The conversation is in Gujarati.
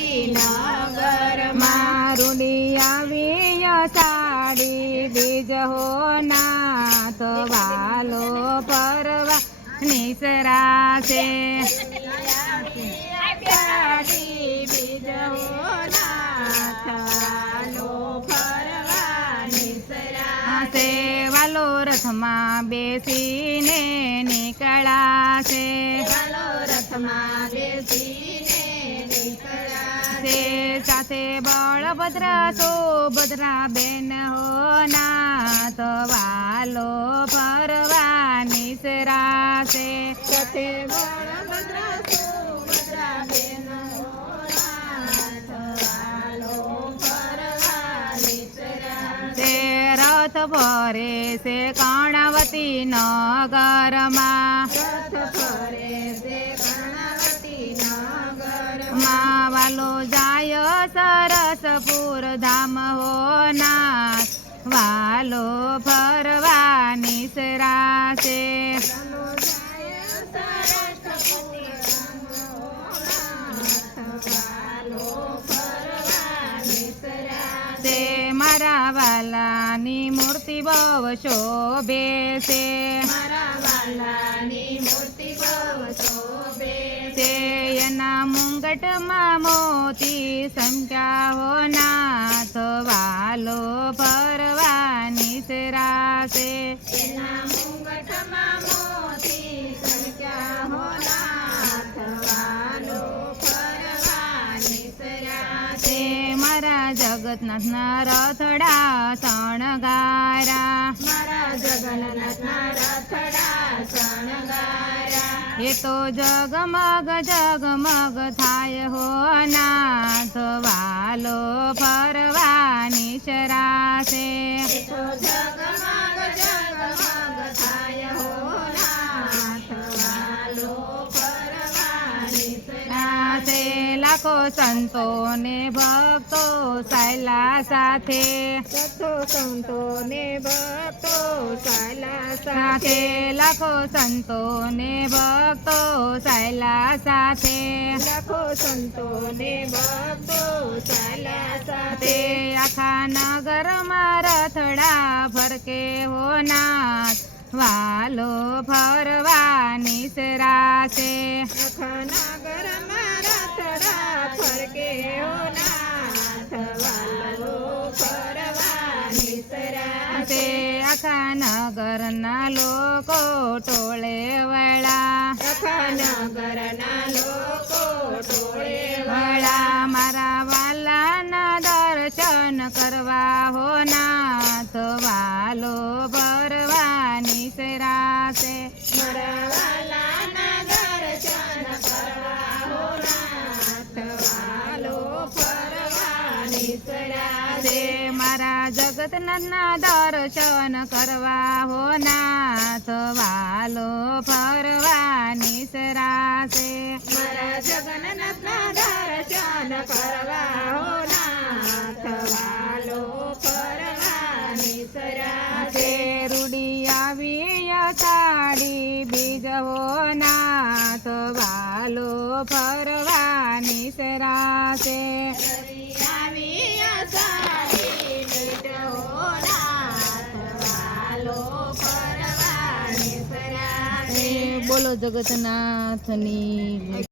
કર્ણાવતી નગરમાં રૂડી આવી અષાઢી બીજ હો નાથ વાલો પરવા નિસરાશે બીજ હો નાથ વાલો ફરવા નિસરાશે વાલો રથમાં બેસીને નીકળાશે વાલો રથમાં બેસીને નીકળાશે સાથે બળભદ્ર સુભદ્રા બેન હો નાથ વાલો ફરવા નિસરાશે સાથે બળભદ્ર સુભદ્રા બેન હો નાથ વાલો ફરવા નિસરાશે રથ ફરે છે કર્ણાવતી નગરમાં રથ ફરે છે કર્ણાવતી નગરમાં વાલો જાય સરસપુર ધામ હો નાથ વાલો ફરવા નિસરાશે ચાલો જાય સરસ્વતી ધામ હો નાથ વાલો ફરવા નિસરાશે મારા વાલાની મૂર્તિ બહુ શોભે છે મારા વાલાની મૂર્તિ બહુ શોભે તે એના મુંગટમાં મોતી સમક્યા હો નાથ વાલો ફરવા નિસરાશે એના મુંગટમાં મોતી સંખ્યા હો નાથ વાલો ફરવા નિસરાશે મારા જગતનાથના રથડા શણગારા મારા જગન્નાથના રથડા શણગારા એ તો જગમગ જગમગ થાય હો નાથ વાલો ફરવા નિસરાશે તો જગમગ જગમગ થાય હો નાથ વાલો ફરવા નિસરાશે લાખો સંતો ને ભક્તો સાયલા સાથે સતો સંતો ને ભક્તો સાલા સાથે લાખો સંતો ને ભક્તો સાયલા સાથે લાખો સંતો ને ભક્તો સાલા સાથે આખા નગરમાં રથડા ફરકે હો નાથ વાલો ફરવા નિસરાશે આખા નગરમાં રથડા ફરકે હો નાથ વાલો ફરવા નિસરાશે આખા નગરના લોકો ટોળે વળા આખા નગરના લોકો ટોળે વળા મારા વાલાના દર્શન કરવા હો નાથ વાલો ફરવા નિસરાશે મારા વાલાના દર્શન કરવા હો નાથ વાલો ફરવા નિસરાશે મારા જગતનાથના દર્શન કરવા હો નાથ વાલો ફરવા નિસરાશે મારા જગન્નાથના દર્શન કરવા હો નાથ વાલો ફરવા નિસરાશે રૂડી આવી અષાઢી બીજ હો નાથ વાલો ફરવા નિસરાશે આવી અષાઢી બીજ હો નાથ વાલો ફરવા નિસરાશે બોલો જગતનાથની